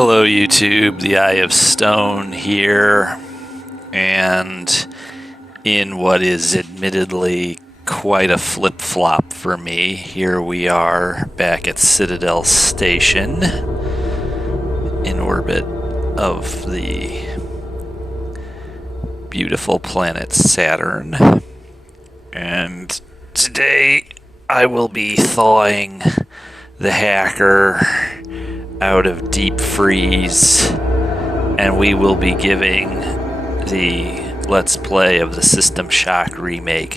Hello YouTube, the Eye of Stone here, and in what is admittedly quite a flip-flop for me, here we are back at Citadel Station in orbit of the beautiful planet Saturn, and today I will be thawing the hacker out of deep freeze, and we will be giving the Let's Play of the System Shock remake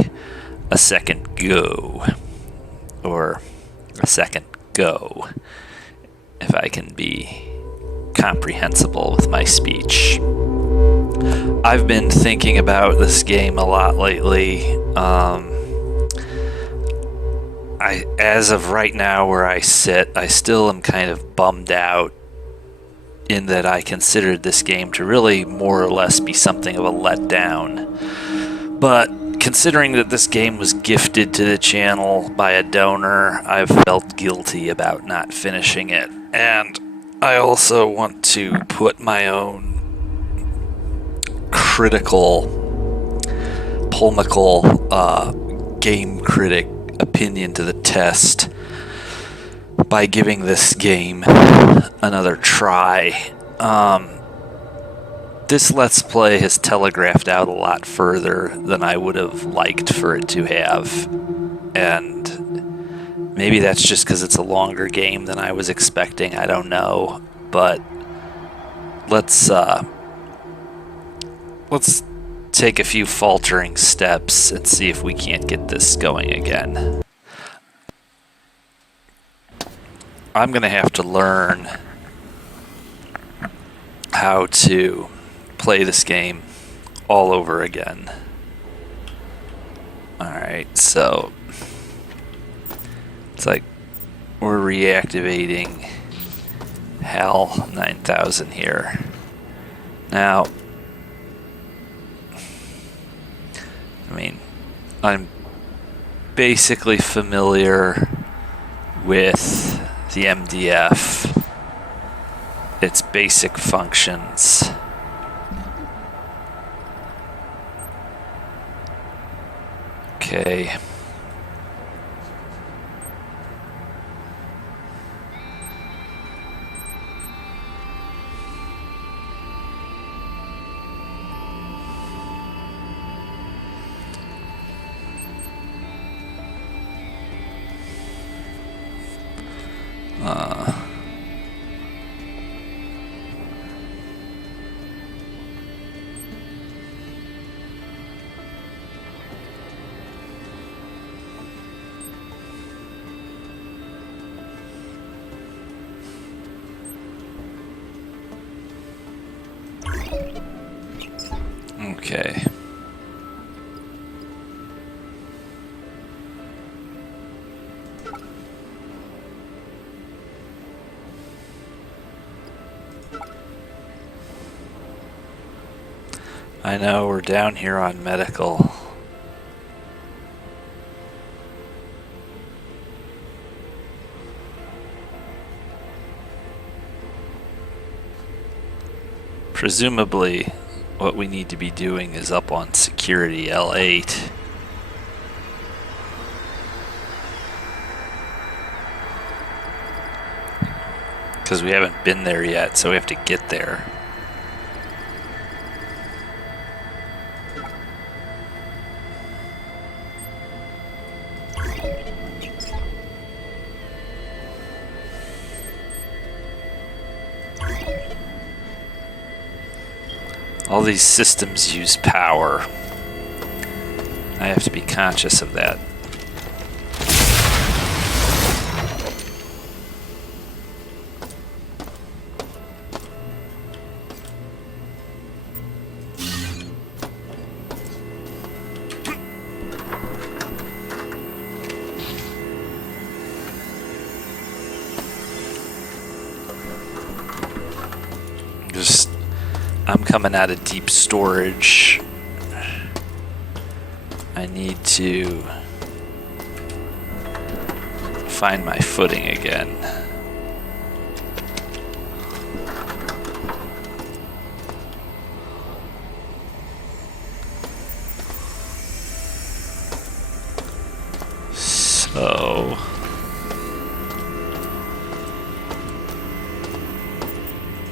a second go, or a second go, if I can be comprehensible with my speech. I've been thinking about this game a lot lately. As of right now where I sit, I still am kind of bummed out in that I considered this game to really more or less be something of a letdown. But considering that this game was gifted to the channel by a donor, I've felt guilty about not finishing it. And I also want to put my own critical, polemical game critic opinion to the test by giving this game another try. This Let's Play has telegraphed out a lot further than I would have liked for it to have, and maybe that's just because it's a longer game than I was expecting. I don't know, but let's take a few faltering steps and see if we can't get this going again. I'm going to have to learn how to play this game all over again. Alright, so it's like we're reactivating HAL 9000 here. Now, I mean, I'm basically familiar with the MDF, its basic functions. Okay. Okay. I know we're down here on medical. Presumably, what we need to be doing is up on security L8. Because we haven't been there yet, so we have to get there. All these systems use power. I have to be conscious of that. I'm coming out of deep storage. I need to find my footing again. So...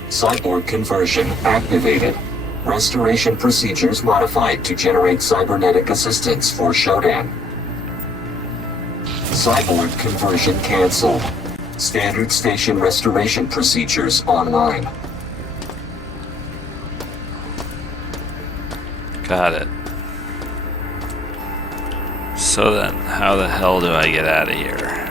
Cyborg conversion activated. Restoration procedures modified to generate cybernetic assistance for Shodan. Cyborg conversion cancelled. Standard station restoration procedures online. Got it. So then, how the hell do I get out of here?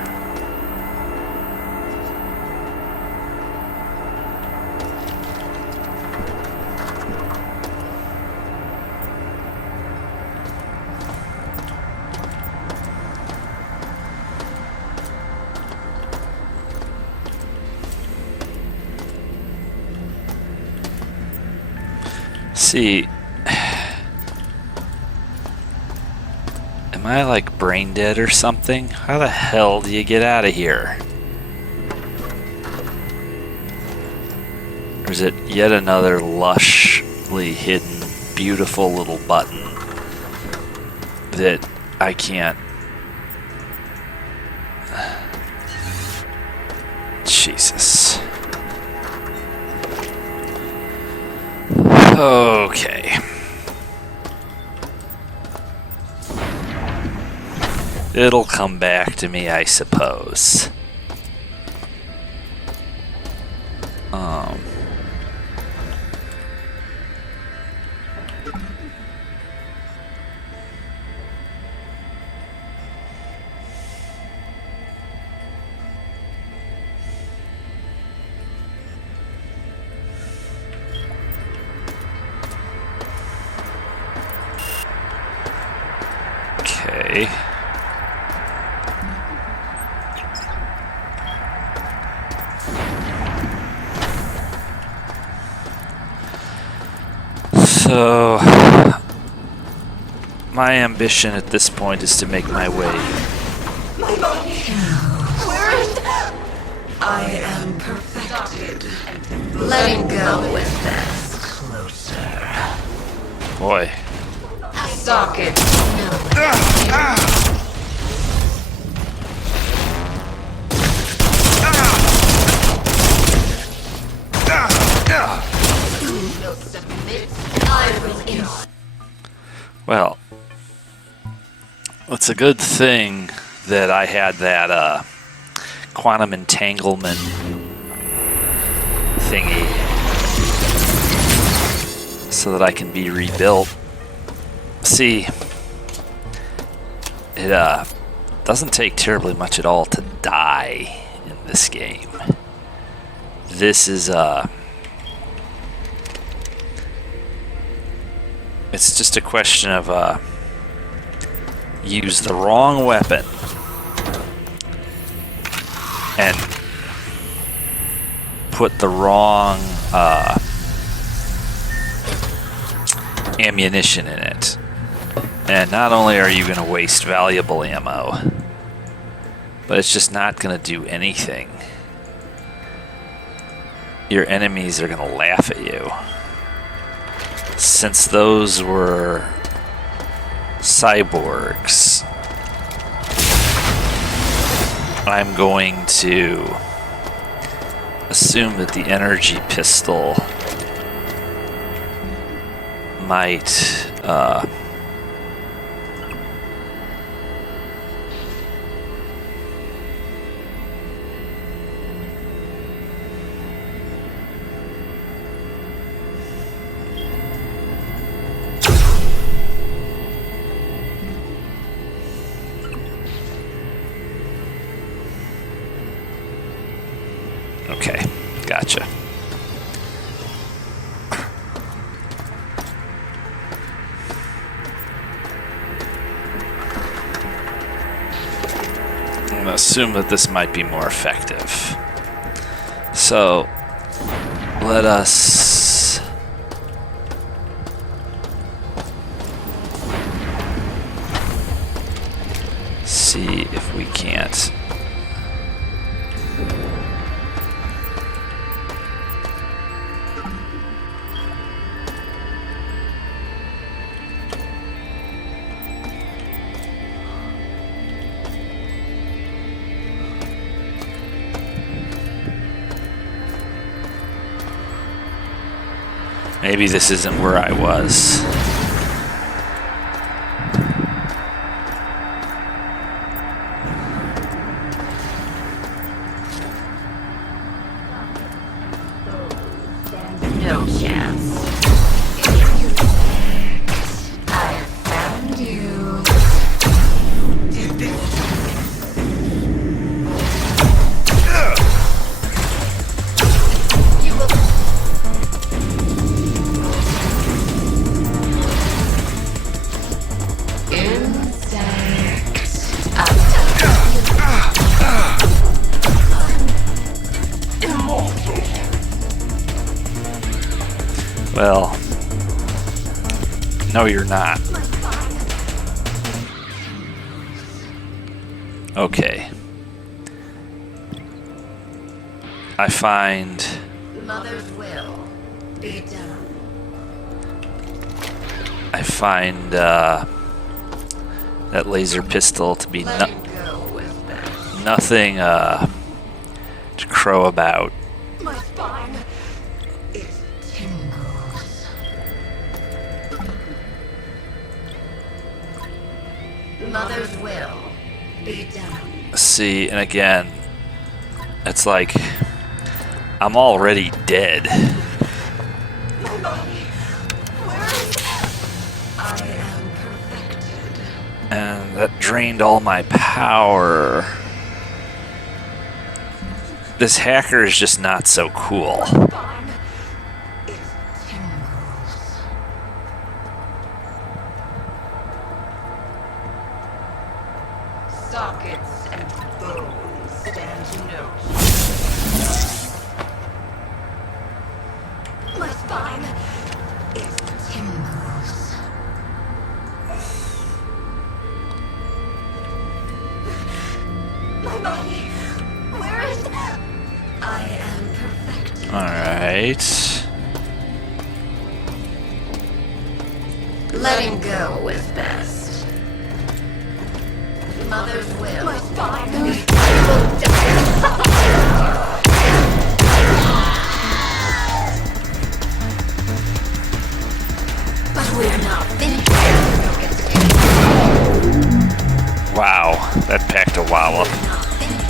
See, am I like brain dead or something? How the hell do you get out of here? Or is it yet another lushly hidden, beautiful little button that I can't... Jesus. Okay. It'll come back to me, I suppose. Okay. So, my ambition at this point is to make my way. My body. Where is that? I am perfected. Letting go with this. Closer. Boy. Socket. Well, it's a good thing that I had that quantum entanglement thingy so that I can be rebuilt. See, it doesn't take terribly much at all to die in this game. This is it's just a question of use the wrong weapon and put the wrong ammunition in it. And not only are you going to waste valuable ammo, but it's just not going to do anything. Your enemies are going to laugh at you. Since those were cyborgs, I'm going to assume that the energy pistol might okay, gotcha. I'm gonna assume that this might be more effective. So, let us see if we can't. Maybe this isn't where I was. No chance. I found you. You will. Insect. Immortal. Well, no, you're not. Okay. I find Mother's will be done. that laser pistol to be Letting go with this. nothing to crow about. My spine. It tingles. Mother's will be done. See, and again, it's like I'm already dead. My body. Where is I am perfected. And that drained all my power. This hacker is just not so cool. Spine. It tingles. Sockets and bones stand no. My spine. It tingles. My body. Where is I am perfected. Alright. Letting go is best. Mother's will. My spine. Will die. But we're not finished. Wow, that packed a wallop. Not finished.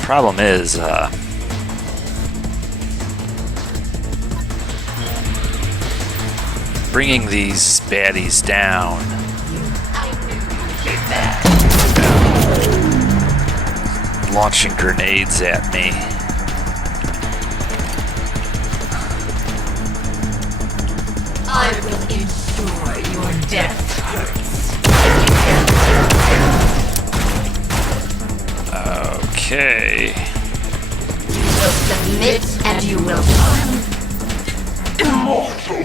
Problem is, bringing these baddies down. I knew you'd be back. Launching grenades at me. I will ensure your death hurts. Okay. You will submit and you will find. Immortal.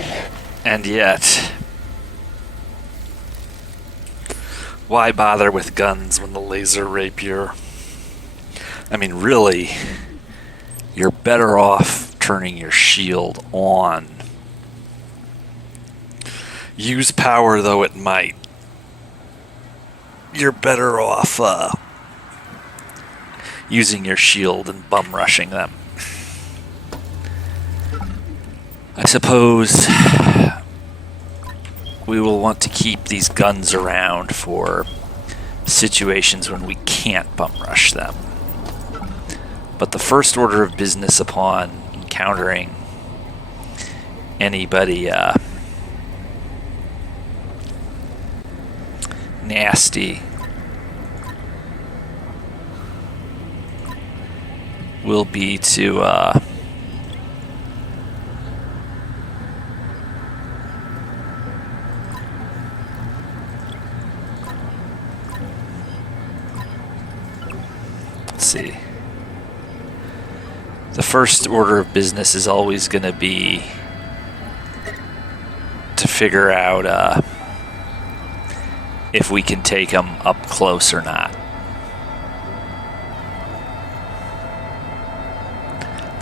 And yet, why bother with guns when the laser rapier? I mean, really, you're better off turning your shield on. Use power though it might. You're better off using your shield and bum rushing them. I suppose we will want to keep these guns around for situations when we can't bum rush them. But the first order of business upon encountering anybody nasty will be to let's see. The first order of business is always going to be to figure out if we can take them up close or not.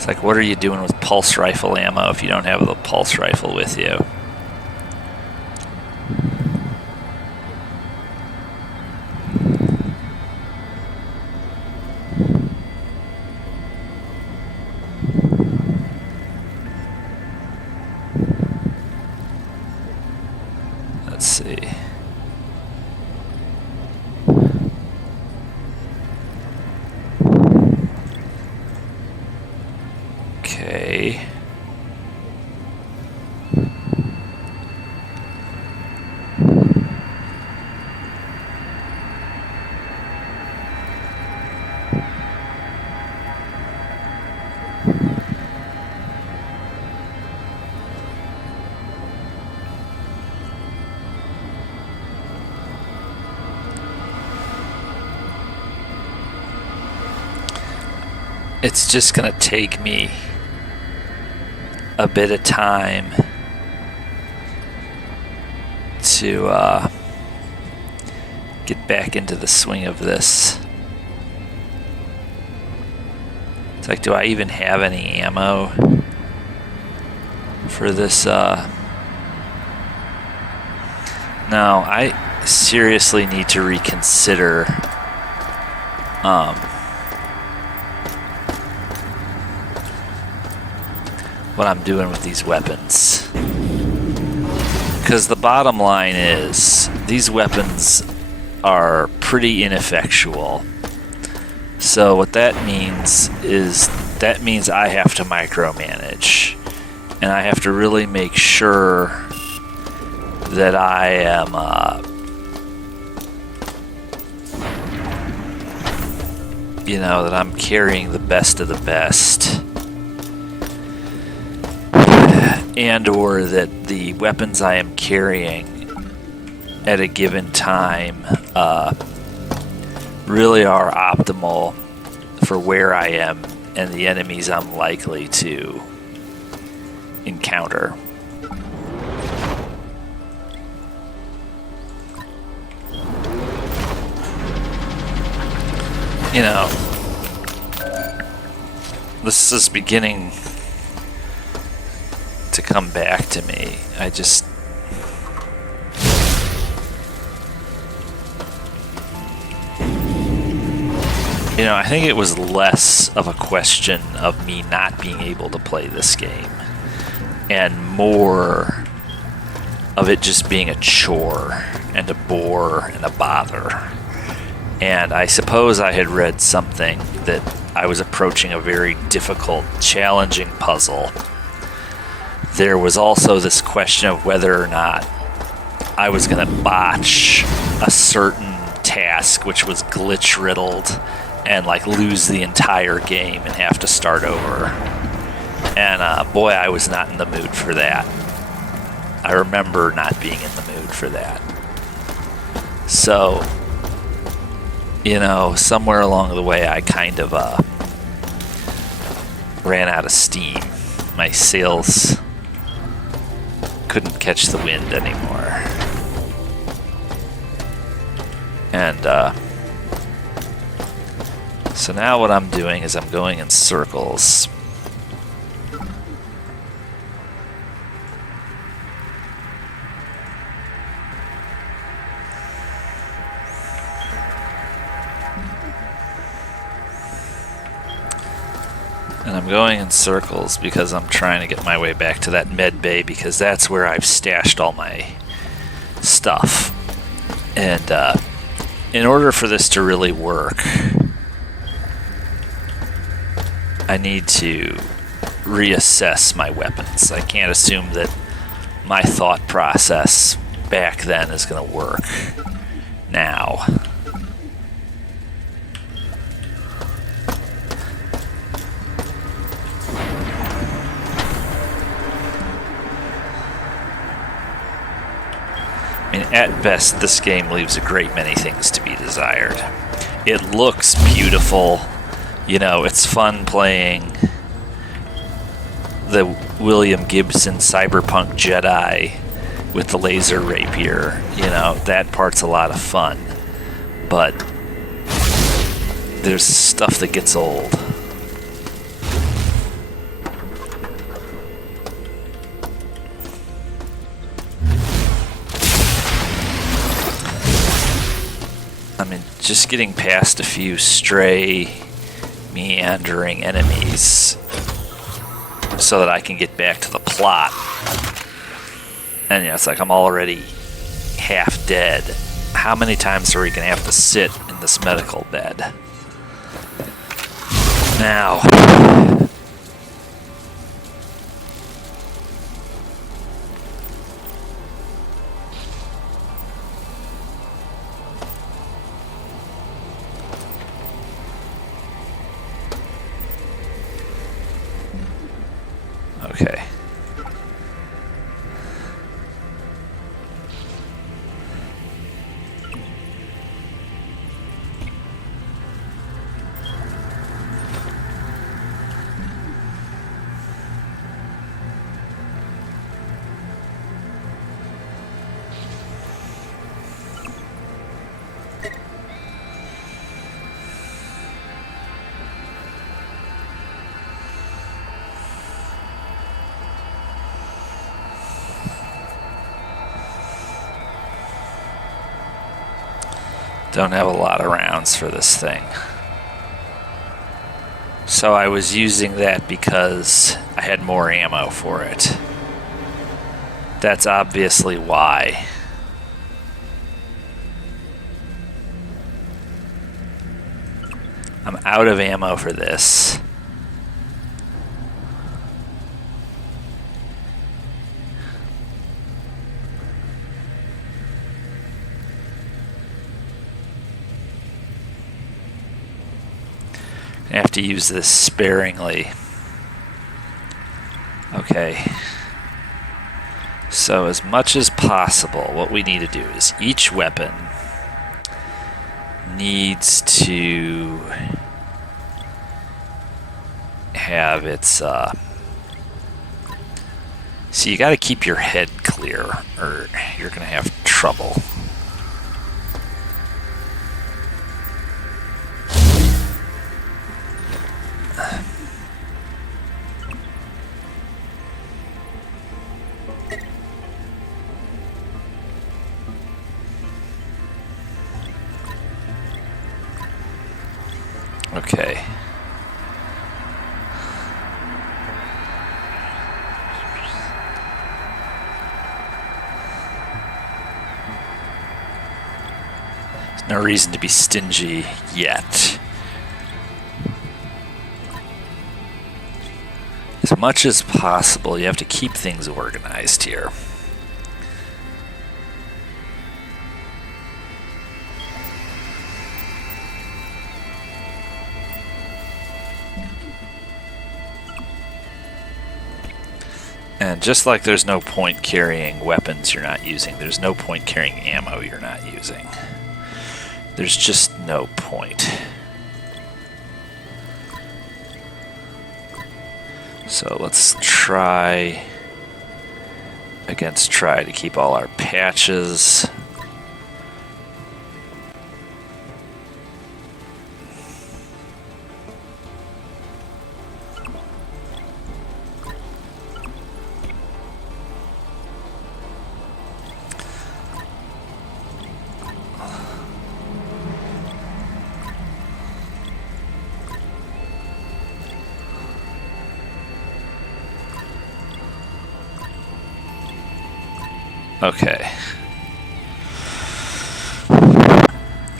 It's like, what are you doing with pulse rifle ammo if you don't have the pulse rifle with you? Let's see. Okay. It's just gonna take me a bit of time to get back into the swing of this. It's like, do I even have any ammo for this? No, I seriously need to reconsider what I'm doing with these weapons. Because the bottom line is, these weapons are pretty ineffectual. So what that means is, that means I have to micromanage. And I have to really make sure that I am that I'm carrying the best of the best. And or that the weapons I am carrying at a given time really are optimal for where I am and the enemies I'm likely to encounter. This is beginning to come back to me. I think it was less of a question of me not being able to play this game and more of it just being a chore and a bore and a bother. And I suppose I had read something that I was approaching a very difficult, challenging puzzle. There was also this question of whether or not I was going to botch a certain task which was glitch riddled and lose the entire game and have to start over. And boy, I was not in the mood for that. I remember not being in the mood for that. So, somewhere along the way I kind of ran out of steam. My sails couldn't catch the wind anymore. And so now what I'm doing is I'm going in circles. And I'm going in circles because I'm trying to get my way back to that med bay, because that's where I've stashed all my stuff. And in order for this to really work, I need to reassess my weapons. I can't assume that my thought process back then is going to work now. At best, this game leaves a great many things to be desired. It looks beautiful. It's fun playing the William Gibson Cyberpunk Jedi with the laser rapier. That part's a lot of fun. But there's stuff that gets old. just getting past a few stray, meandering enemies so that I can get back to the plot. And it's like I'm already half dead. How many times are we going to have to sit in this medical bed? Now. Okay. Don't have a lot of rounds for this thing. So I was using that because I had more ammo for it. That's obviously why. I'm out of ammo for this. I have to use this sparingly. Okay. So as much as possible, what we need to do is each weapon needs to have its so you got to keep your head clear or you're gonna have trouble. Okay. There's no reason to be stingy yet. As much as possible, you have to keep things organized here. And just like there's no point carrying weapons you're not using, there's no point carrying ammo you're not using. There's just no point. So let's try to keep all our patches. Okay.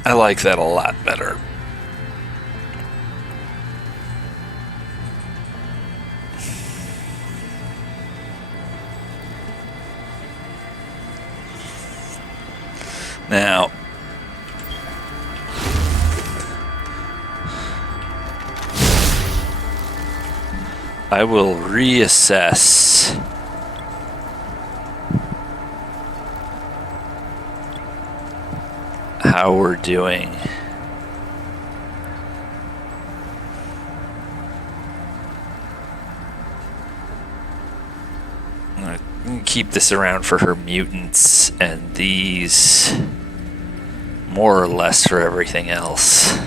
I like that a lot better. Now, I will reassess how we're doing. I'm gonna keep this around for her mutants and these more or less for everything else.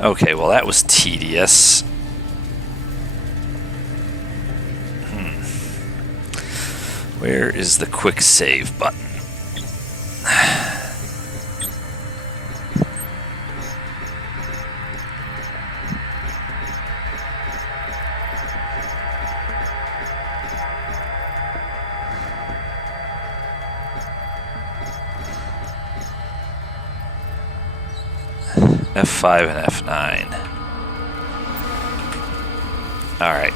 Okay, well that was tedious. Where is the quick save button? F5 and F9. Alright.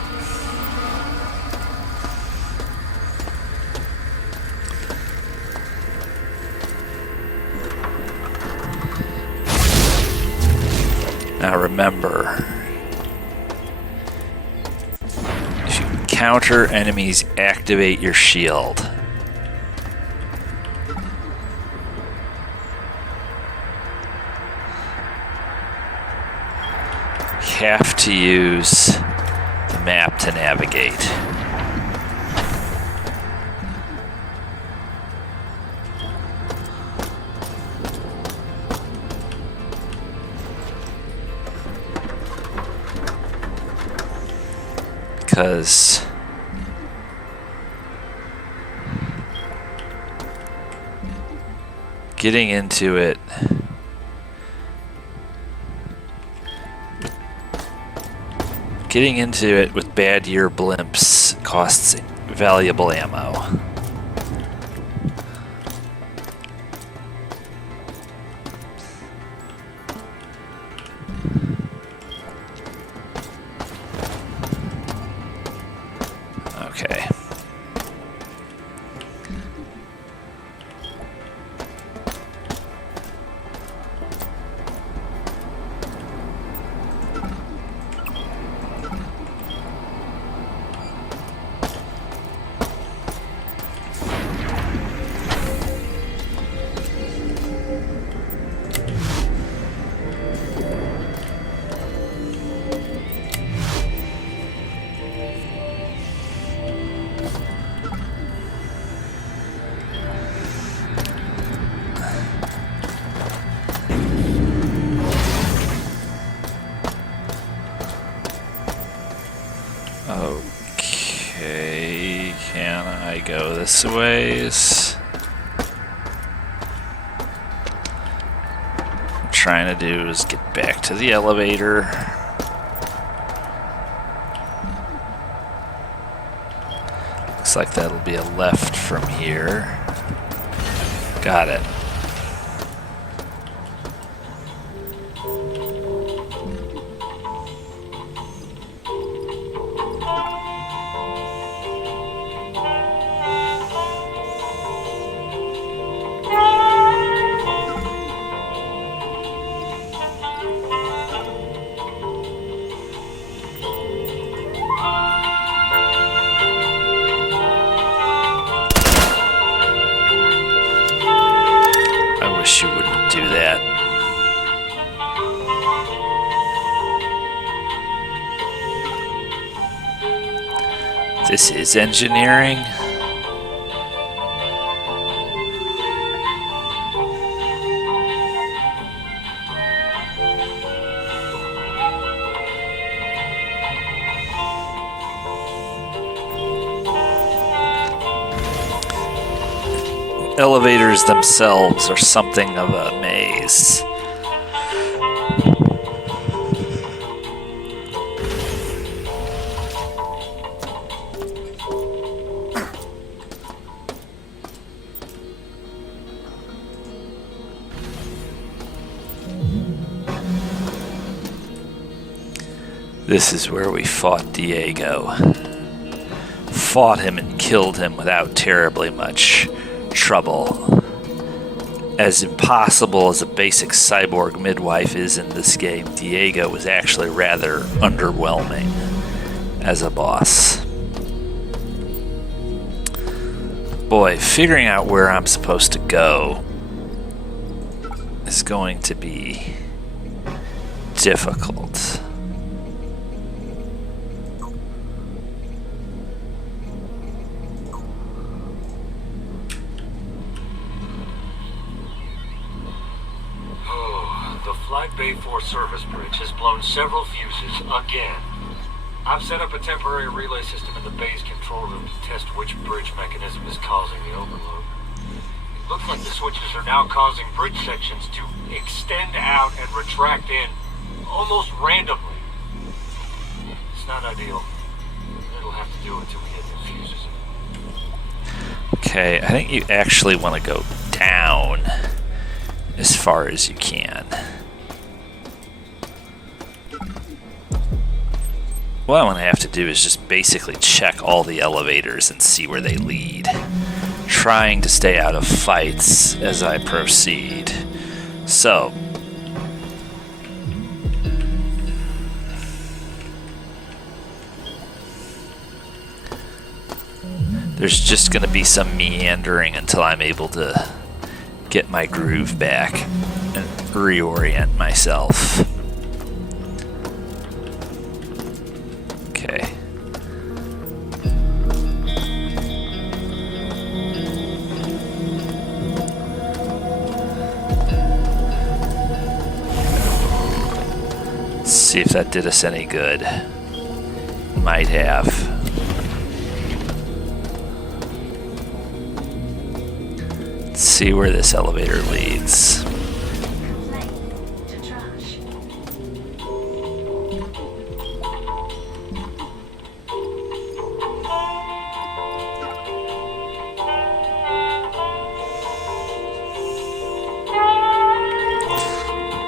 Now remember, if you encounter enemies, activate your shield. You have to use the map to navigate. Because getting into it with bad year blimps costs valuable ammo. Okay. Okay, can I go this ways? What I'm trying to do is get back to the elevator. Looks like that'll be a left from here. Got it. You wouldn't do that. This is engineering. Elevators themselves are something of a maze. This is where we fought Diego. Fought him and killed him without terribly much trouble. As impossible as a basic cyborg midwife is in this game, Diego was actually rather underwhelming as a boss. Boy, figuring out where I'm supposed to go is going to be difficult. Flag Bay 4 service bridge has blown several fuses again. I've set up a temporary relay system in the bay's control room to test which bridge mechanism is causing the overload. It looks like the switches are now causing bridge sections to extend out and retract in almost randomly. It's not ideal. It'll have to do until we hit the fuses. Okay, I think you actually want to go down as far as you can. what I'm going to have to do is just basically check all the elevators and see where they lead, trying to stay out of fights as I proceed. So, there's just going to be some meandering until I'm able to get my groove back and reorient myself. Okay. Let's see if that did us any good. Might have. Let's see where this elevator leads. Complaint to trash.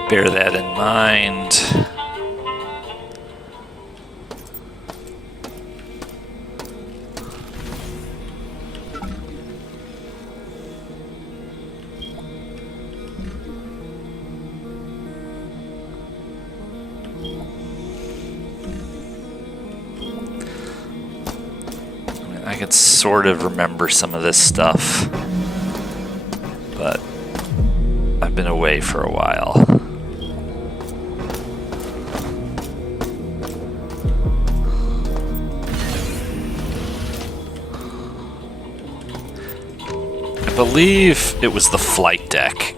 Bear that in mind. I could sort of remember some of this stuff, but I've been away for a while. I believe it was the flight deck.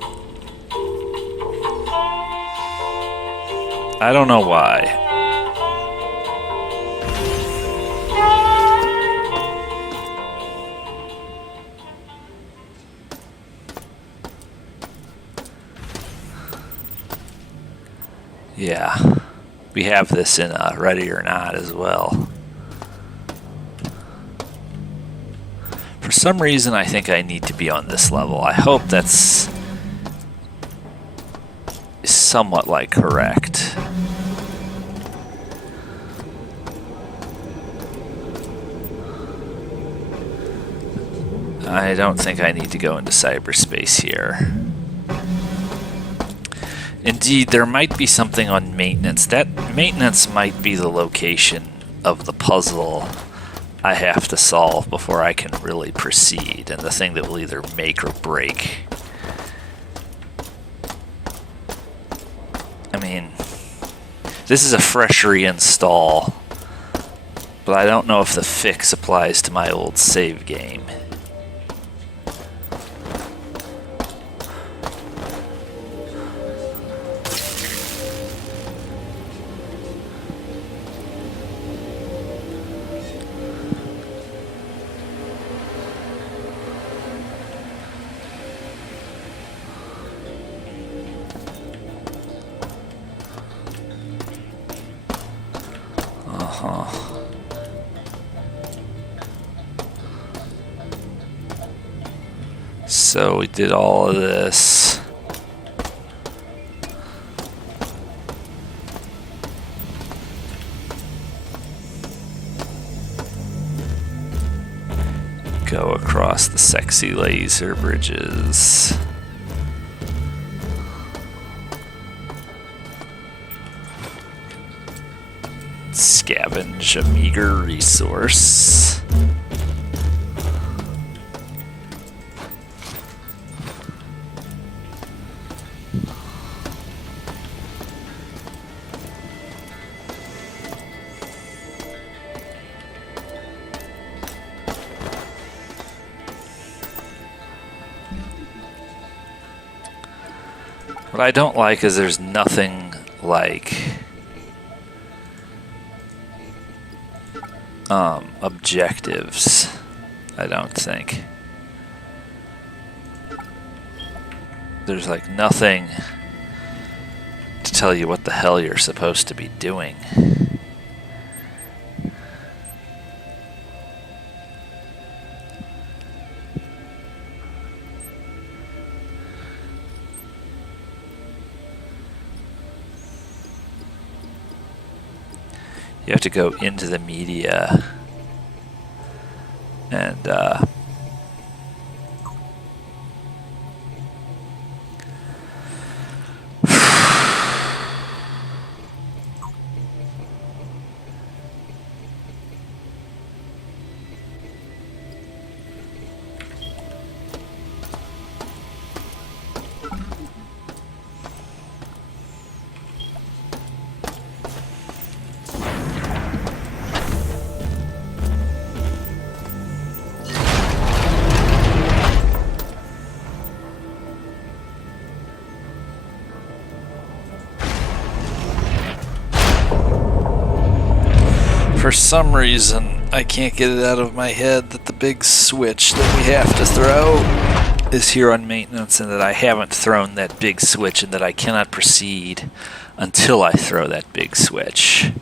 I don't know why. Yeah, we have this in Ready or Not as well. For some reason, I think I need to be on this level. I hope that's somewhat like correct. I don't think I need to go into cyberspace here. Indeed, there might be something on maintenance. That maintenance might be the location of the puzzle I have to solve before I can really proceed, and the thing that will either make or break. I mean, this is a fresh reinstall, but I don't know if the fix applies to my old save game. So we did all of this. Go across the sexy laser bridges. Scavenge a meager resource. What I don't like is there's nothing like objectives, I don't think. There's like nothing to tell you what the hell you're supposed to be doing. You have to go into the media and for some reason, I can't get it out of my head that the big switch that we have to throw is here on maintenance, and that I haven't thrown that big switch, and that I cannot proceed until I throw that big switch.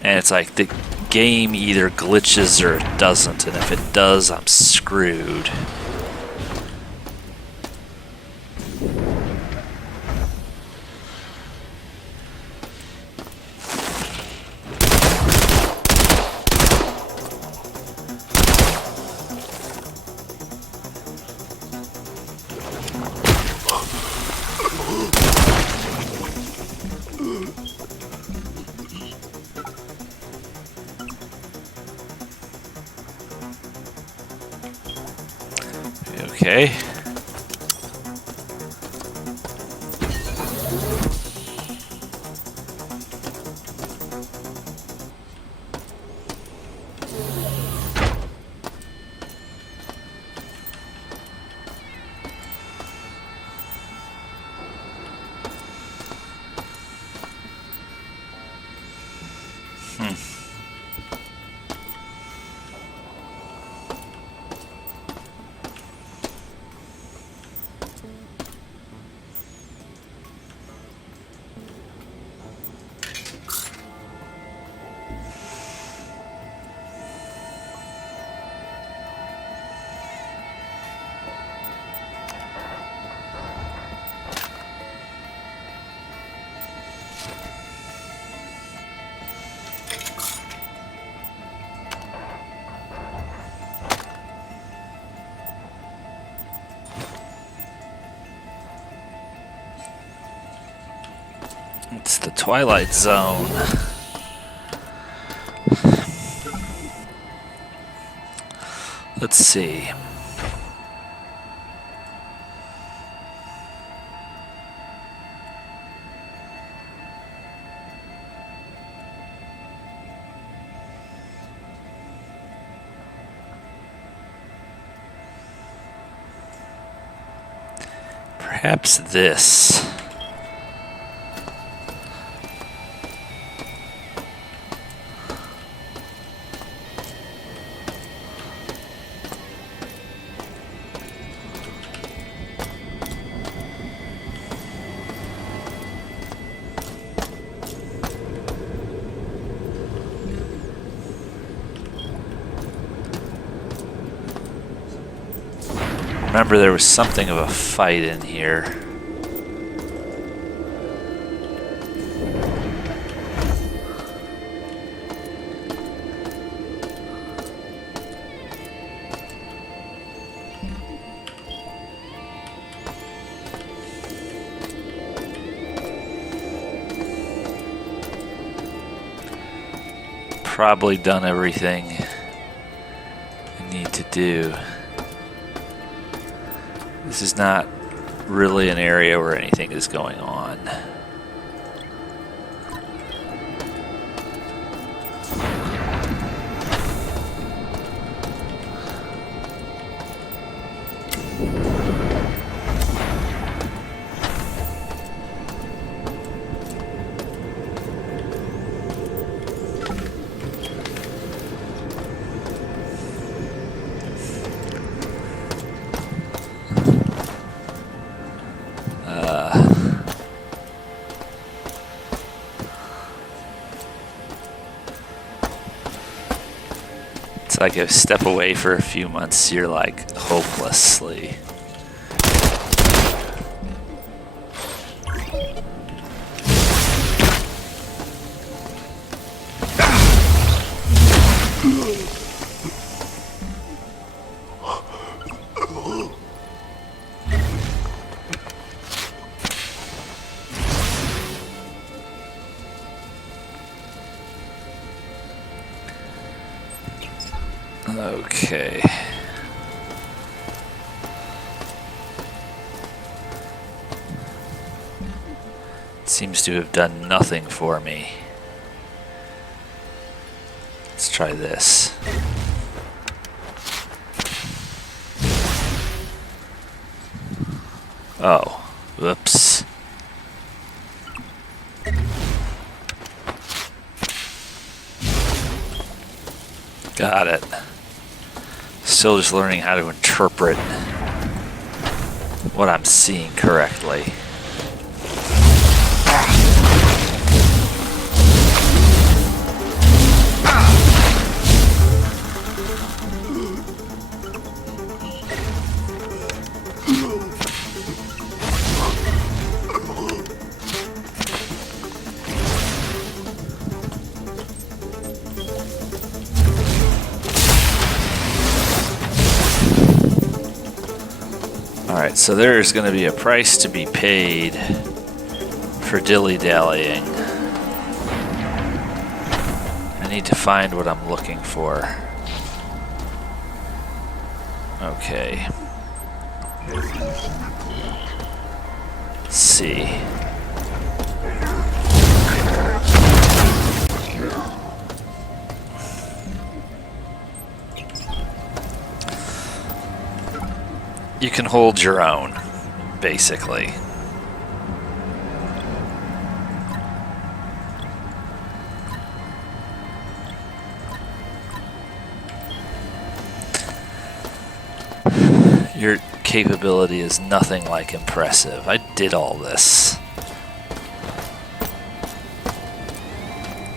And it's like the game either glitches or it doesn't, and if it does, I'm screwed. Okay. It's the Twilight Zone. Let's see. Perhaps this. Remember, there was something of a fight in here. Probably done everything I need to do. This is not really an area where anything is going on. It's like a step away for a few months, you're like hopelessly. Okay. Seems to have done nothing for me. Let's try this. Oh, whoops. Got it. Still just learning how to interpret what I'm seeing correctly. Alright, so there's going to be a price to be paid for dilly-dallying. I need to find what I'm looking for. Okay. Let's see. You can hold your own, basically. Your capability is nothing like impressive. I did all this.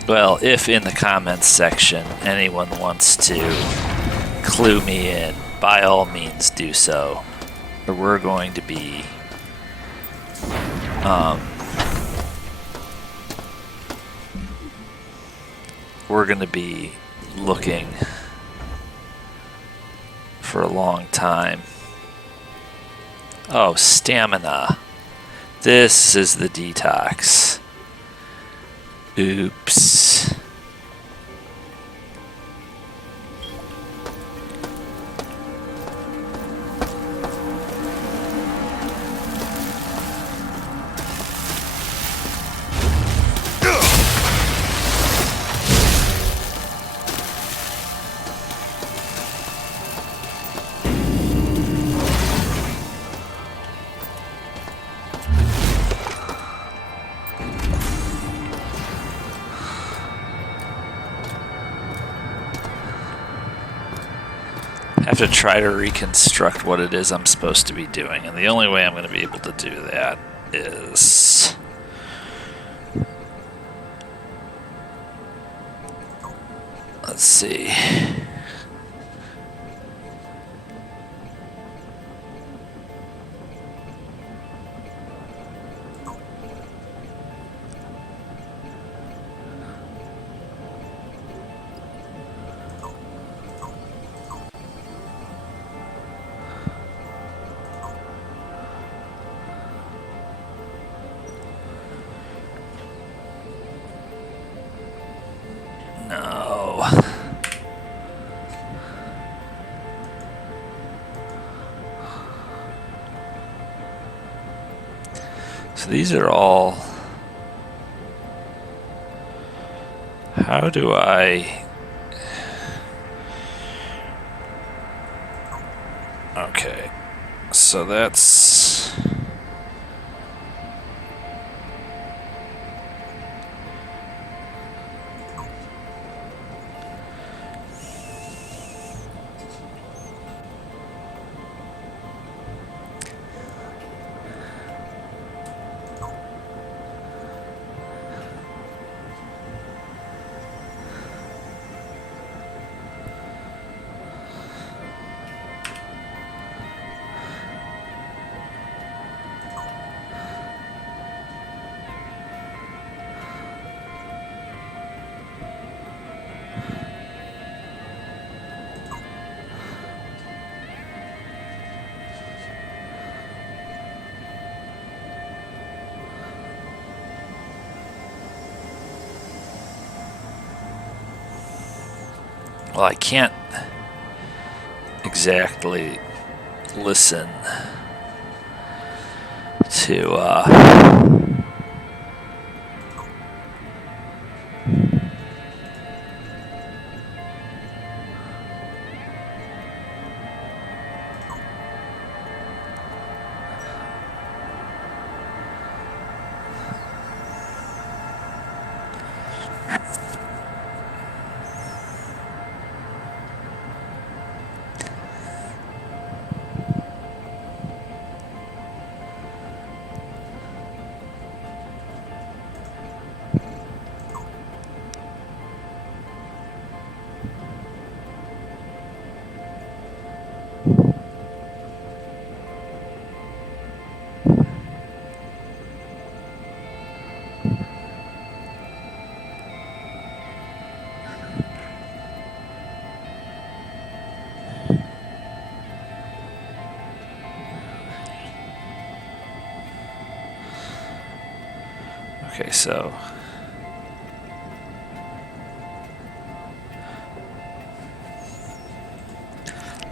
Well, if in the comments section anyone wants to clue me in, by all means do so. Or we're going to be looking for a long time. Oh, stamina. This is the detox. Oops. I have to try to reconstruct what it is I'm supposed to be doing, and the only way I'm going to be able to do that is let's see. No. So these are all... How do I... Okay. So that's... Well, I can't exactly listen to okay, so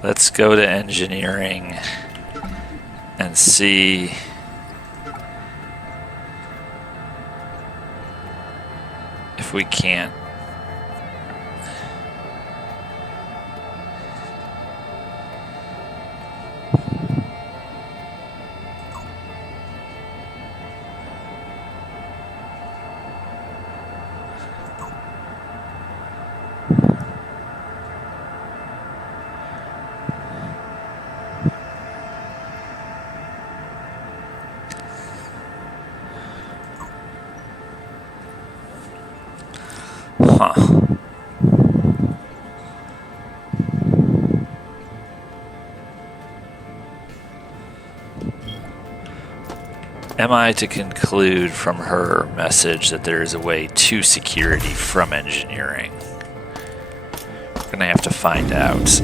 let's go to engineering and see if we can't Am I to conclude from her message that there is a way to security from engineering? We're gonna have to find out.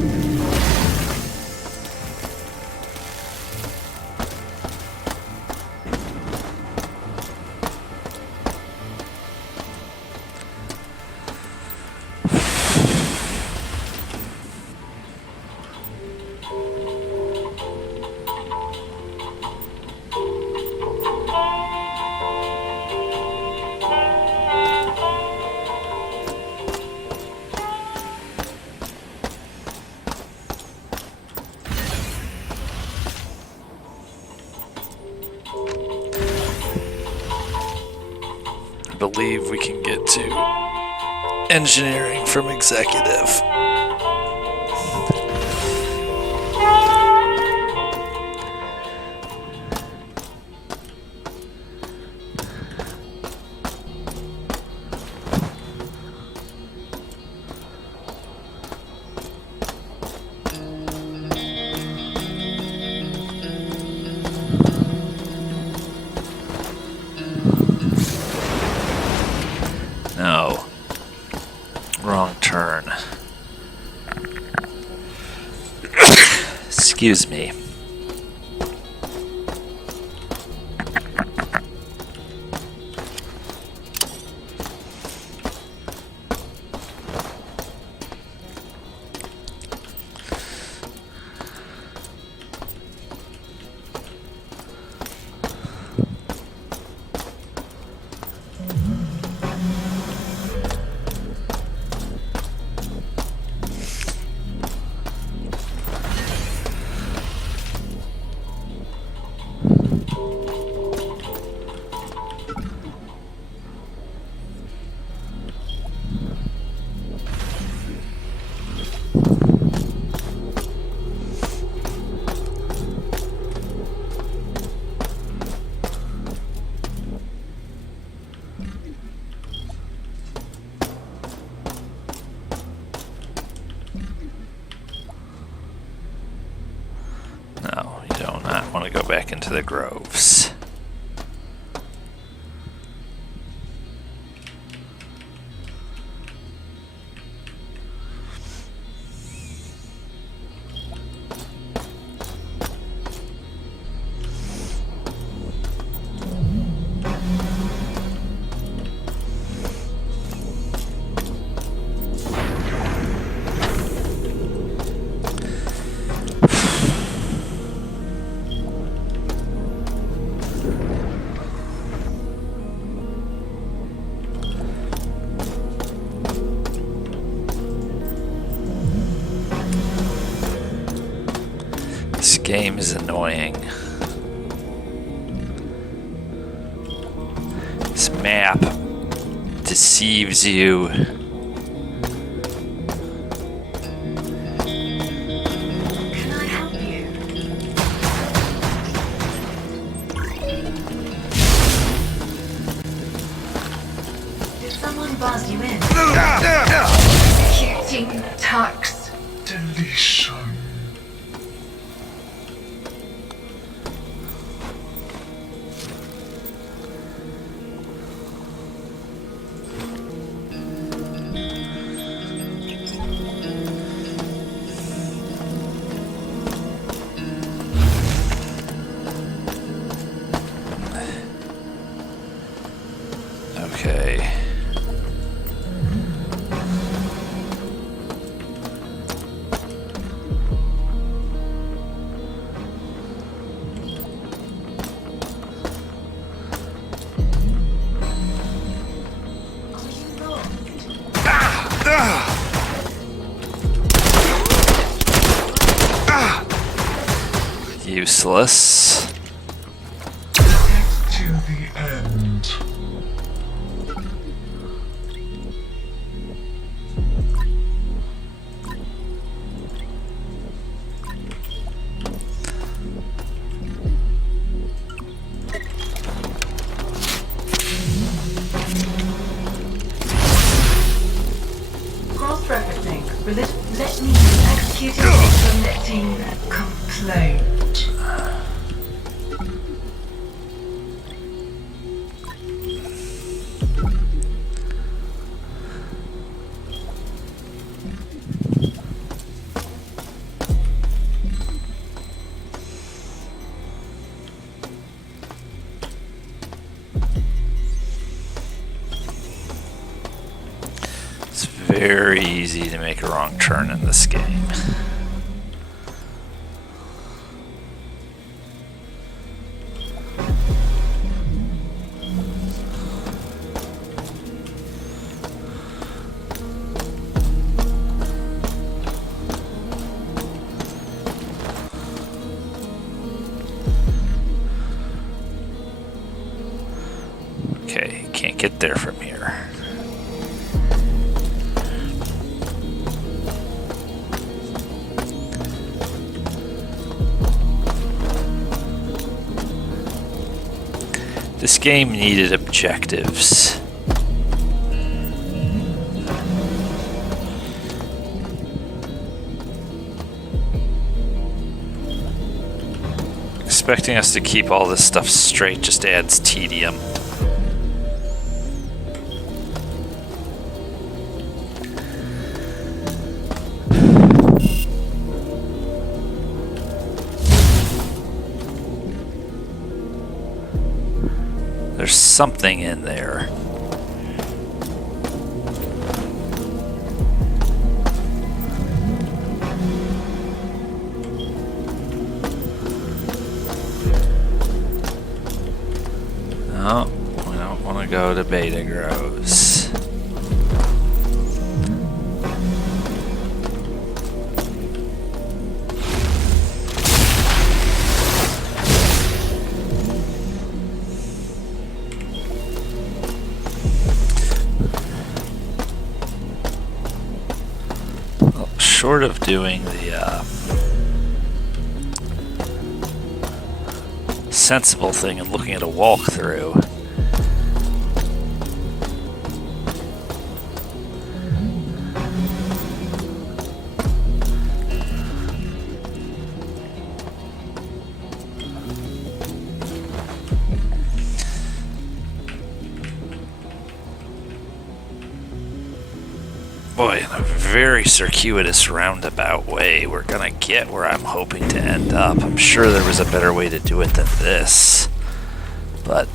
Believe we can get to engineering from executive. No. Wrong turn. Excuse me. No, you do not want to go back into the groves. This game is annoying. This map deceives you. Can I help you? Did someone buzz you in? Executing tax. Deletion. Okay. Are you lost? Useless. To the end. Cross-referencing. Let me execute selecting complaint. It's very easy to make a wrong turn in this game. Okay, can't get there from here. This game needed objectives. Expecting us to keep all this stuff straight just adds tedium. There's something in there. No, we don't want to go to Beta Groves. Short of doing the sensible thing and looking at a walkthrough, boy, in a very circuitous roundabout way, we're gonna get where I'm hoping to end up. I'm sure there was a better way to do it than this, but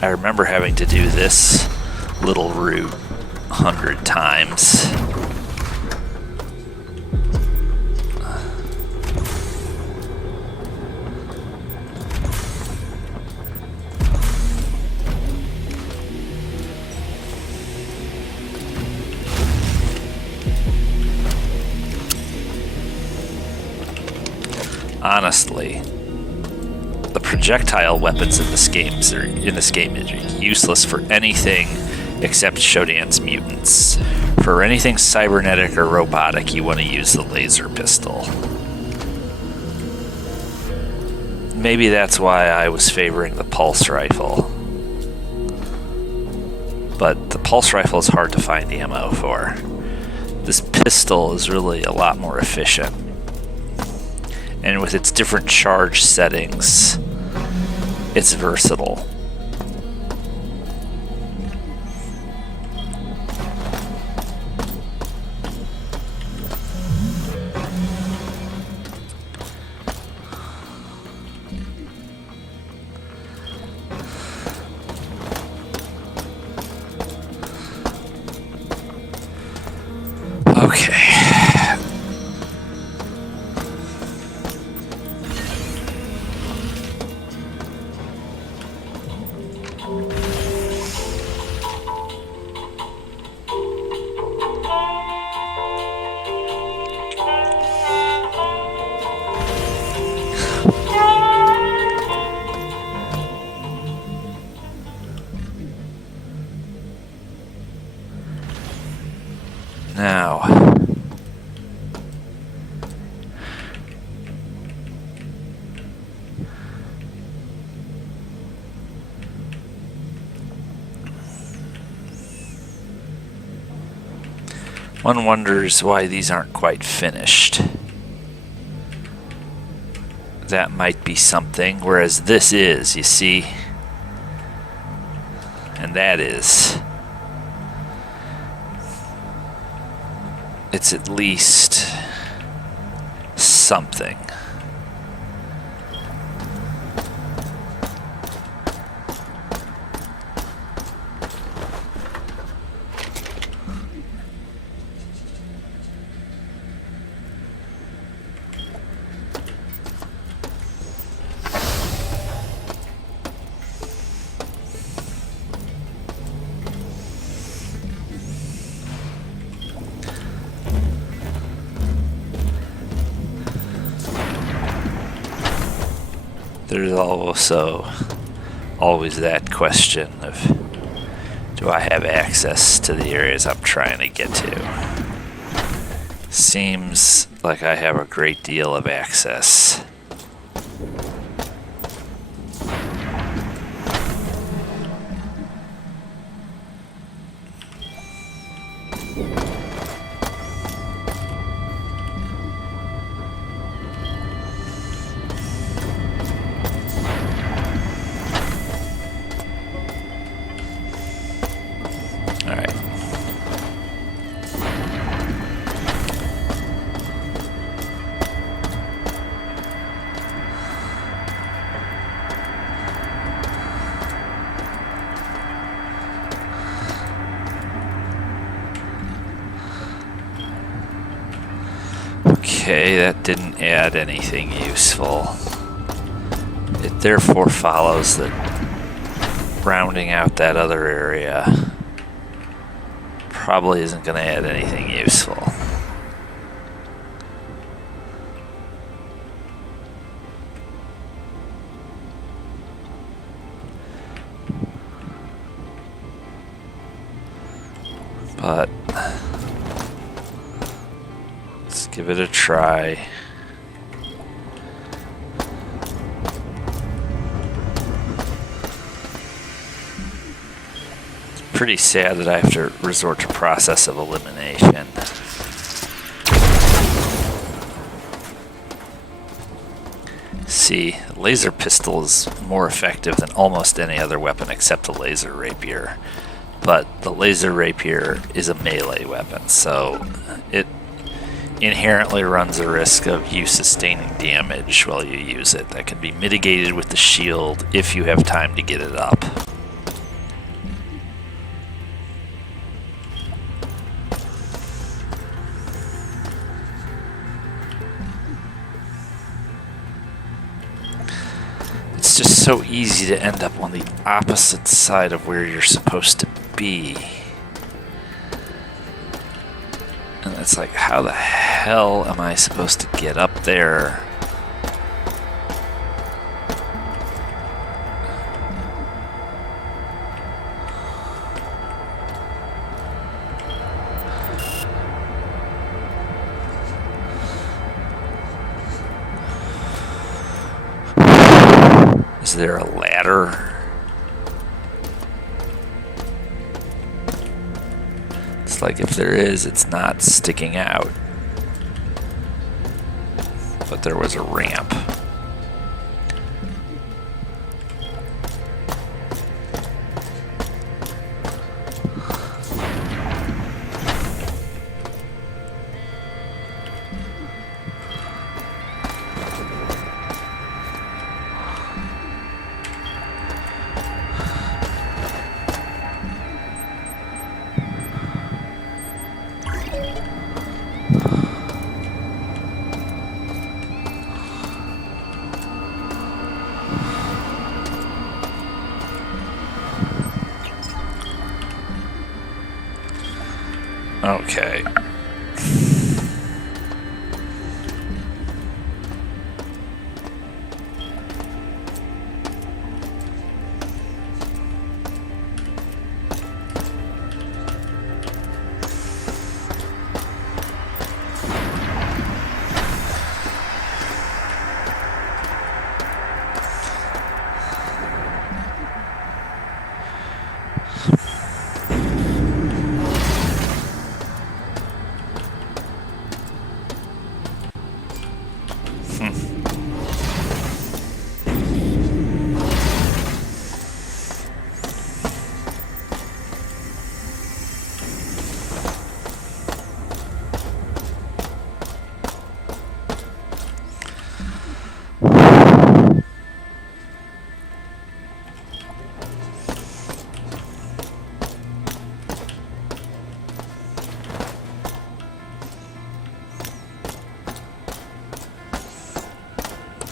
I remember having to do this little route 100 times. honestly, the projectile weapons in this game are useless for anything except Shodan's mutants. For anything cybernetic or robotic, you want to use the laser pistol. Maybe that's why I was favoring the pulse rifle. But the pulse rifle is hard to find ammo for. This pistol is really a lot more efficient. And with its different charge settings, it's versatile. Okay. Now, one wonders why these aren't quite finished. That might be something, whereas this is, you see? And that is. It's at least something. There's also always that question of, do I have access to the areas I'm trying to get to? Seems like I have a great deal of access. Okay, that didn't add anything useful. It therefore follows that rounding out that other area probably isn't going to add anything useful. But let's give it a try. It's pretty sad that I have to resort to process of elimination. See, the laser pistol is more effective than almost any other weapon except the laser rapier. But the laser rapier is a melee weapon, so it inherently runs a risk of you sustaining damage while you use it. That can be mitigated with the shield if you have time to get it up. It's just so easy to end up on the opposite side of where you're supposed to be. And it's like, how the hell am I supposed to get up there there a ladder? It's like if there is, it's not sticking out. But there was a ramp. Okay.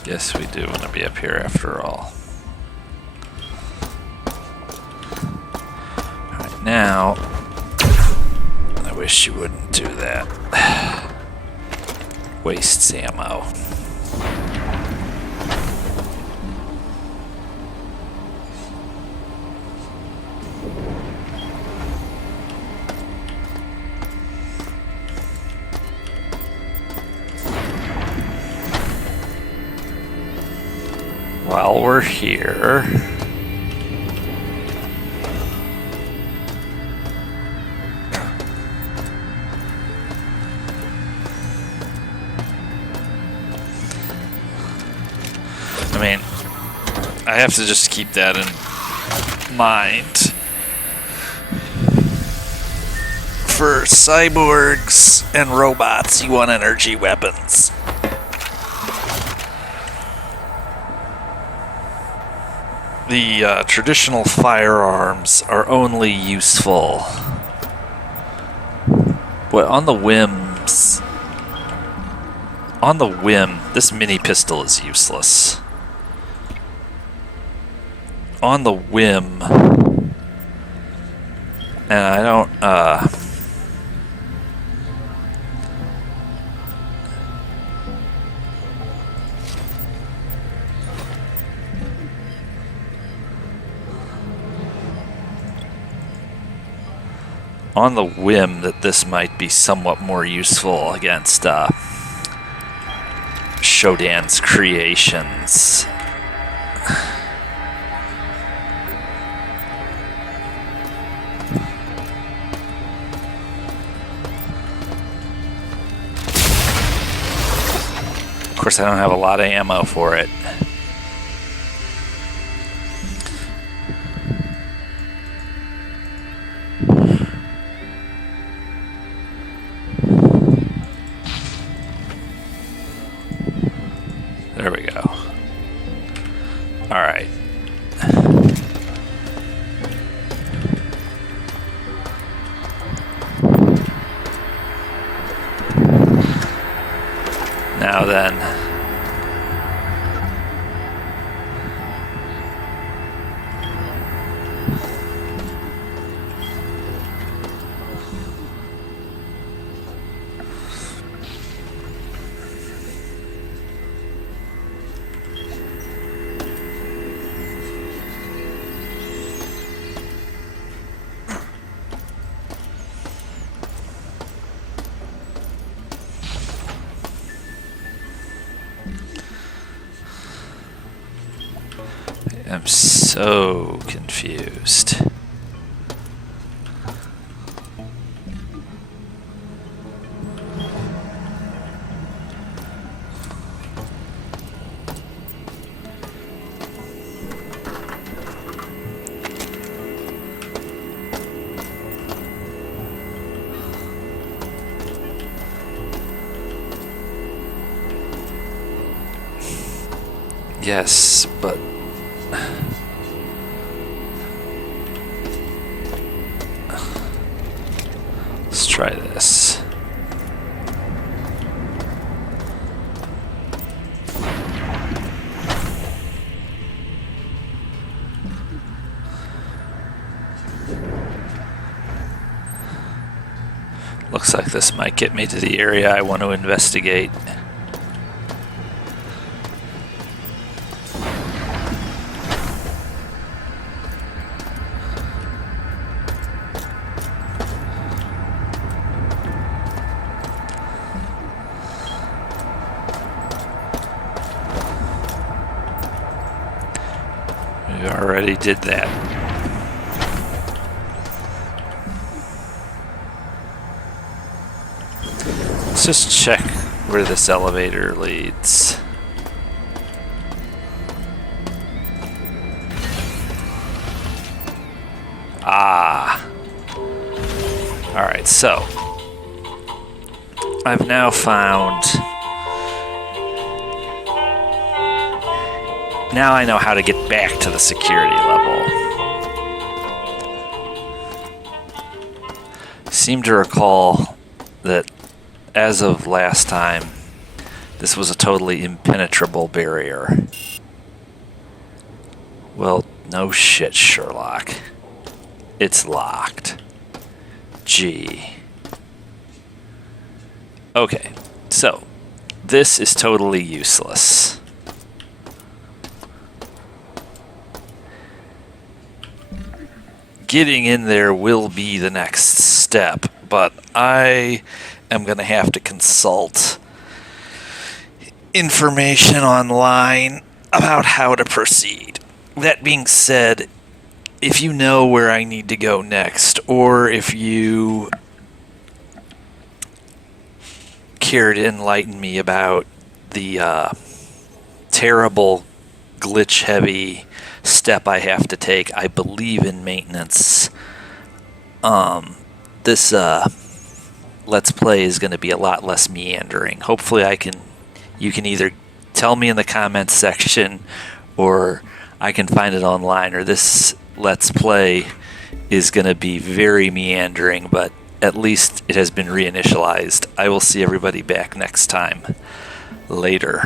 Guess we do want to be up here after all. Alright, now I wish you wouldn't do that. Wastes ammo. While we're here, I mean, I have to just keep that in mind for cyborgs and robots. You want energy weapons. The traditional firearms are only useful on the whims. On the whim, this mini pistol is useless. On the whim, and I don't, on the whim that this might be somewhat more useful against Shodan's creations. Of course, I don't have a lot of ammo for it. There we go. All right. Now then. I'm so confused. Yes, but let's try this. Looks like this might get me to the area I want to investigate. We already did that. Let's just check where this elevator leads. Ah. Alright, so I've now found... Now I know how to get back to the security level. Seem to recall that as of last time, this was a totally impenetrable barrier. Well, no shit, Sherlock. It's locked. Gee. Okay, so this is totally useless. Getting in there will be the next step, but I am going to have to consult information online about how to proceed. That being said, if you know where I need to go next, or if you care to enlighten me about the terrible glitch-heavy step I have to take, I believe in maintenance. This Let's Play is going to be a lot less meandering. Hopefully you can either tell me in the comments section, or I can find it online, or this Let's Play is going to be very meandering, but at least it has been reinitialized. I will see everybody back next time. Later.